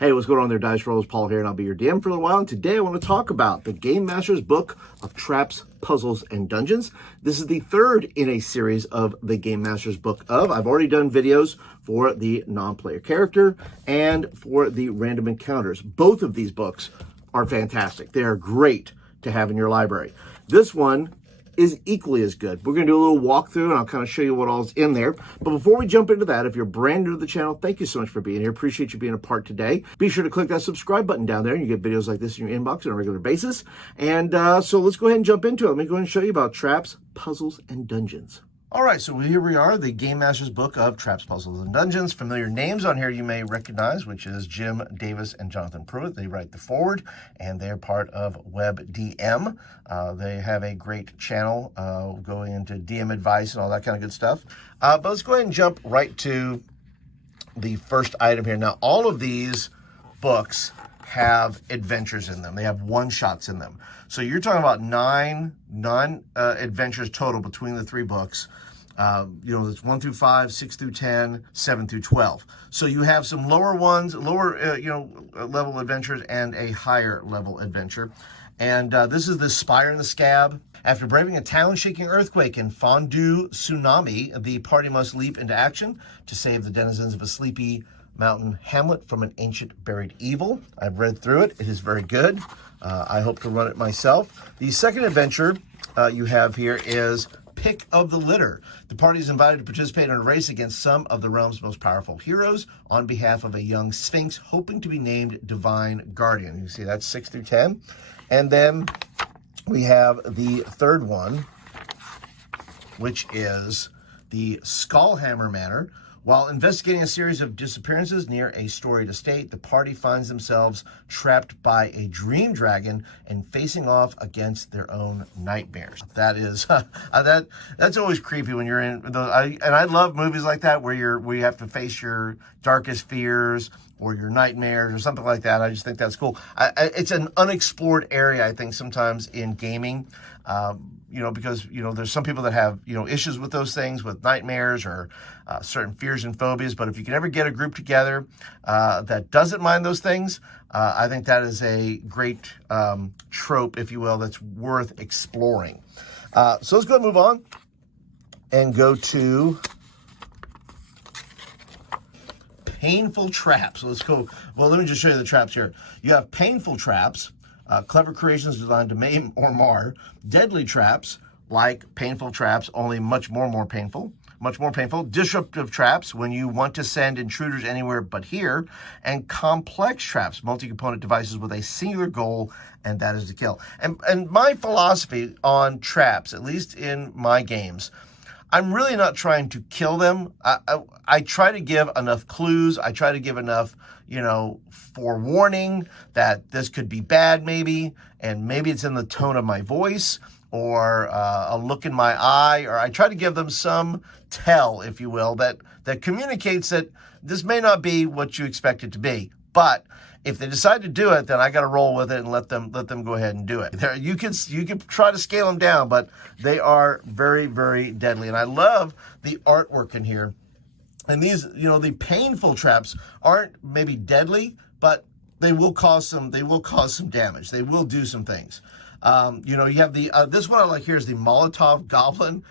Hey, what's going on there, Dice Rolls? Paul here, and I'll be your DM for a little while. And today I want to talk about the Game Master's book of Traps, Puzzles, and Dungeons. This is the third in a series of the Game Master's book of. I've already done videos for the non-player character and for the random encounters. Both of these books are fantastic. They are great to have in your library. This one is equally as good. We're going to do a little walkthrough, and I'll kind of show you what all's in there. But before we jump into that, if you're brand new to the channel, thank you so much for being here. Appreciate you being a part today. Be sure to click that subscribe button down there, and you get videos like this in your inbox on a regular basis. And so let's go ahead and jump into it. Let me go ahead and show you about Traps, Puzzles, and Dungeons. All right, so here we are, the Game Master's book of Traps, Puzzles, and Dungeons. Familiar names on here you may recognize, which is Jim Davis and Jonathan Pruitt. They write the foreword, and they're part of WebDM. They have a great channel going into DM advice and all that kind of good stuff. But let's go ahead and jump right to the first item here. Now, all of these books have adventures in them. They have one-shots in them. So you're talking about nine adventures total between the three books. There's 1 through 5, 6 through 10, 7 through 12. So you have some lower ones, level adventures and a higher level adventure. And this is the Spire in the Scab. After braving a town-shaking earthquake and fondue tsunami, the party must leap into action to save the denizens of a sleepy mountain hamlet from an ancient buried evil. I've read through it. It is very good. I hope to run it myself. The second adventure you have here is Pick of the Litter. The party is invited to participate in a race against some of the realm's most powerful heroes on behalf of a young sphinx hoping to be named Divine Guardian. You see that's 6 through 10. And then we have the third one, which is the Skullhammer Manor. While investigating a series of disappearances near a storied estate, the party finds themselves trapped by a dream dragon and facing off against their own nightmares. That is that's always creepy when you're in those. And I love movies like that where you have to face your darkest fears or your nightmares or something like that. I just think that's cool. It's an unexplored area, I think, sometimes in gaming. Because there's some people that have issues with those things, with nightmares or certain fears and phobias. But if you can ever get a group together that doesn't mind those things, I think that is a great trope, if you will, that's worth exploring. So let's go ahead and move on and go to Painful Traps. Let's go. Well, let me just show you the traps here. You have Painful Traps. Clever creations designed to maim or mar. Deadly traps, like Painful Traps, only much more painful. Disruptive traps, when you want to send intruders anywhere but here. And complex traps, multi-component devices with a singular goal, and that is to kill. And my philosophy on traps, at least in my games, I'm really not trying to kill them. I try to give enough clues. I try to give enough, forewarning that this could be bad maybe, and maybe it's in the tone of my voice or a look in my eye, or I try to give them some tell, if you will, that communicates that this may not be what you expect it to be. But if they decide to do it, then I got to roll with it and let them go ahead and do it. You can try to scale them down, but they are very, very deadly. And I love the artwork in here. And these, the painful traps aren't maybe deadly, but they will cause some damage. They will do some things. You have the this one I like here is the Molotov Goblin.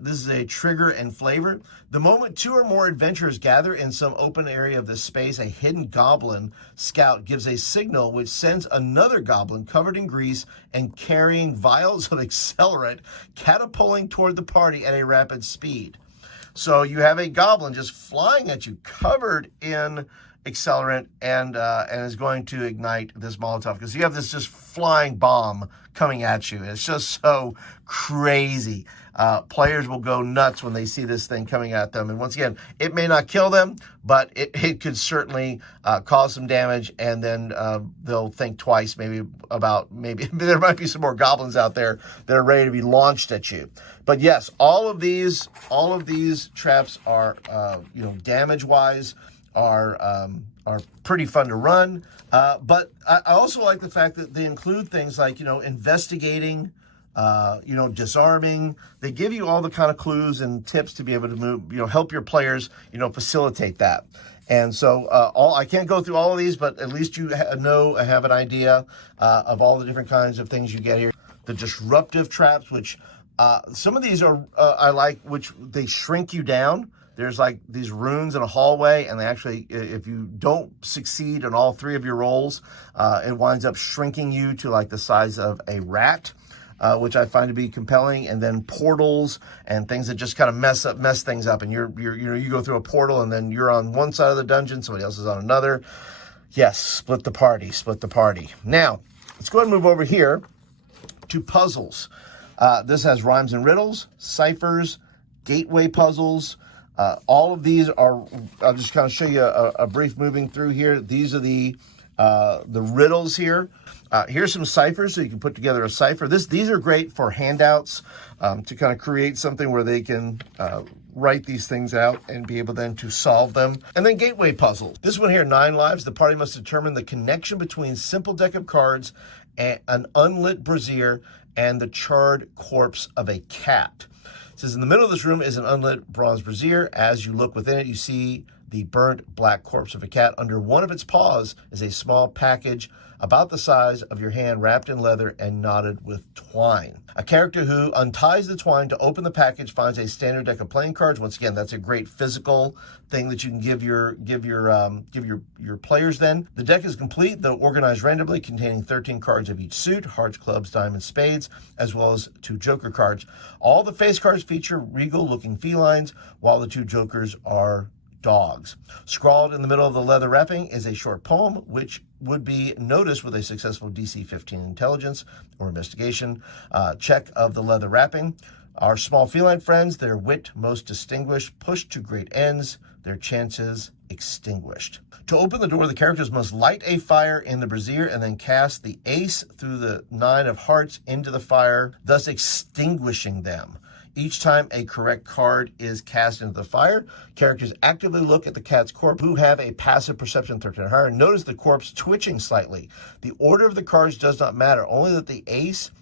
This is a trigger and flavor. The moment 2 or more adventurers gather in some open area of this space, a hidden goblin scout gives a signal which sends another goblin covered in grease and carrying vials of accelerant catapulting toward the party at a rapid speed. So you have a goblin just flying at you covered in accelerant and is going to ignite this Molotov, because you have this just flying bomb coming at you. It's just so crazy. Players will go nuts when they see this thing coming at them. And once again, it may not kill them, but it could certainly cause some damage, and then they'll think twice maybe there might be some more goblins out there that are ready to be launched at you. But yes, all of these traps are damage-wise are pretty fun to run. But I also like the fact that they include things like, investigating, disarming. They give you all the kind of clues and tips to be able to move, help your players, facilitate that. And so I can't go through all of these, but at least you have an idea of all the different kinds of things you get here. The disruptive traps, which some of these are I like, which they shrink you down. There's like these runes in a hallway, and they actually, if you don't succeed in all 3 of your rolls, it winds up shrinking you to like the size of a rat, which I find to be compelling. And then portals and things that just kind of mess things up. And you go through a portal, and then you're on one side of the dungeon, somebody else is on another. Yes, split the party. Now, let's go ahead and move over here to puzzles. This has rhymes and riddles, ciphers, gateway puzzles. All of these are, I'll just kind of show you a brief moving through here. These are the riddles here. Here's some ciphers, so you can put together a cipher. These are great for handouts, to kind of create something where they can write these things out and be able then to solve them. And then gateway puzzles. This one here, 9 lives. The party must determine the connection between simple deck of cards, and an unlit brazier, and the charred corpse of a cat. It says, in the middle of this room is an unlit bronze brazier. As you look within it, you see the burnt black corpse of a cat. Under one of its paws is a small package about the size of your hand, wrapped in leather and knotted with twine. A character who unties the twine to open the package finds a standard deck of playing cards. Once again, that's a great physical thing that you can give your players then. The deck is complete, though organized randomly, containing 13 cards of each suit: hearts, clubs, diamonds, spades, as well as 2 joker cards. All the face cards feature regal-looking felines, while the 2 jokers are dogs. Scrawled in the middle of the leather wrapping is a short poem, which would be noticed with a successful DC 15 intelligence or investigation check of the leather wrapping. Our small feline friends, their wit most distinguished, pushed to great ends, their chances extinguished. To open the door, the characters must light a fire in the brazier and then cast the ace through the 9 of hearts into the fire, thus extinguishing them. Each time a correct card is cast into the fire, characters actively look at the cat's corpse, who have a passive perception 13 or higher, and notice the corpse twitching slightly. The order of the cards does not matter, only that the ace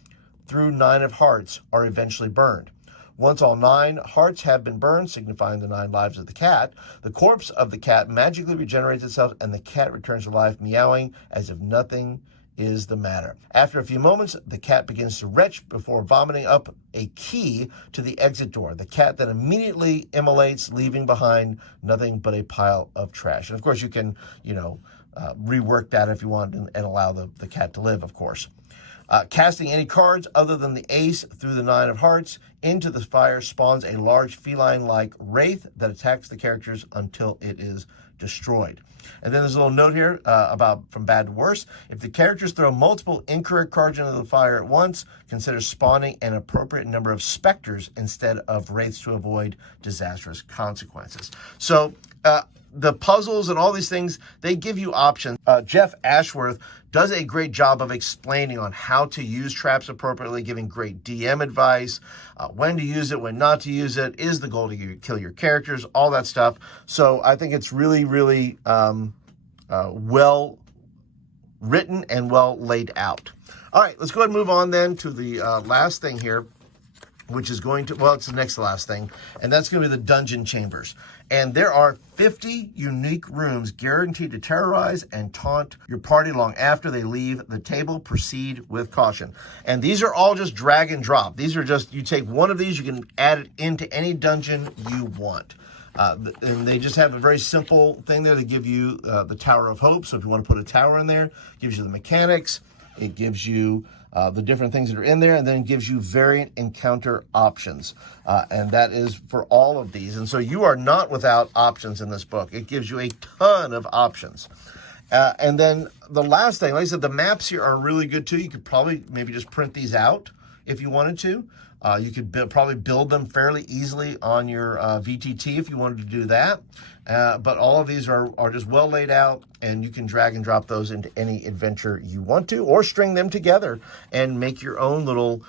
through 9 of hearts are eventually burned. Once all 9 hearts have been burned, signifying the 9 lives of the cat, the corpse of the cat magically regenerates itself, and the cat returns to life, meowing as if nothing is the matter. After a few moments, the cat begins to retch before vomiting up a key to the exit door. The cat then immediately immolates, leaving behind nothing but a pile of trash. And of course, you can, rework that if you want and allow the cat to live, of course. Casting any cards other than the ace through the 9 of hearts into the fire spawns a large feline-like wraith that attacks the characters until it is destroyed. And then there's a little note here about from bad to worse. If the characters throw multiple incorrect cards into the fire at once, consider spawning an appropriate number of specters instead of wraiths to avoid disastrous consequences. So the puzzles and all these things, they give you options. Jeff Ashworth does a great job of explaining on how to use traps appropriately, giving great DM advice, when to use it, when not to use it, is the goal to kill your characters, all that stuff. So I think it's really, really well written and well laid out. All right, let's go ahead and move on then to the last thing here, which is going to, well, it's the next to last thing, and that's going to be the dungeon chambers. And there are 50 unique rooms guaranteed to terrorize and taunt your party long after they leave the table. Proceed with caution. And these are all just drag and drop. These are just, you take one of these, you can add it into any dungeon you want. And they just have a very simple thing there. They give you the Tower of Hope. So if you want to put a tower in there, it gives you the mechanics. It gives you the different things that are in there, and then gives you variant encounter options. And that is for all of these. And so you are not without options in this book. It gives you a ton of options. And then the last thing, like I said, the maps here are really good too. You could probably maybe just print these out if you wanted to. You could probably build them fairly easily on your VTT if you wanted to do that. But all of these are just well laid out, and you can drag and drop those into any adventure you want to, or string them together and make your own little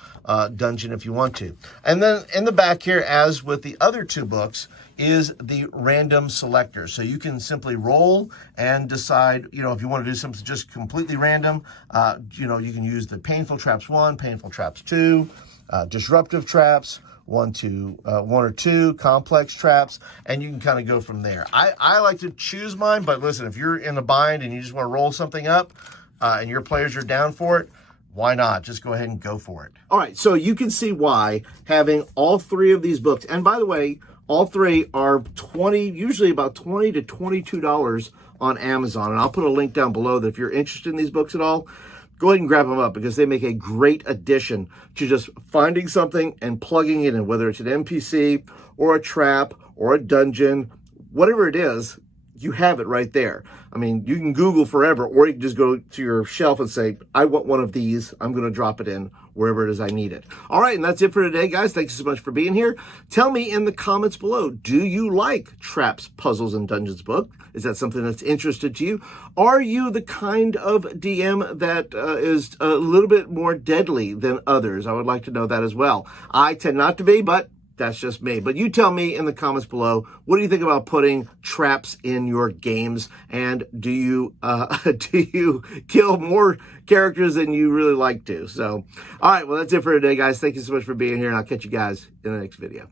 dungeon if you want to. And then in the back here, as with the other 2 books, is the random selector. So you can simply roll and decide, if you want to do something just completely random, you can use the Painful Traps 1, Painful Traps 2, Disruptive Traps, one or two complex traps, and you can kind of go from there. I like to choose mine, but listen, if you're in a bind and you just want to roll something up and your players are down for it, why not? Just go ahead and go for it. All right, so you can see why having all three of these books, and by the way, all three are usually about $20 to $22 on Amazon, and I'll put a link down below that if you're interested in these books at all, go ahead and grab them up because they make a great addition to just finding something and plugging it in, whether it's an NPC or a trap or a dungeon, whatever it is, you have it right there. I mean, you can Google forever, or you can just go to your shelf and say, I want one of these. I'm going to drop it in wherever it is I need it. All right, and that's it for today, guys. Thanks so much for being here. Tell me in the comments below, do you like Traps, Puzzles, and Dungeons book? Is that something that's interested to you? Are you the kind of DM that is a little bit more deadly than others? I would like to know that as well. I tend not to be, but that's just me. But you tell me in the comments below, what do you think about putting traps in your games? And do you kill more characters than you really like to? So, all right, well, that's it for today, guys. Thank you so much for being here, and I'll catch you guys in the next video.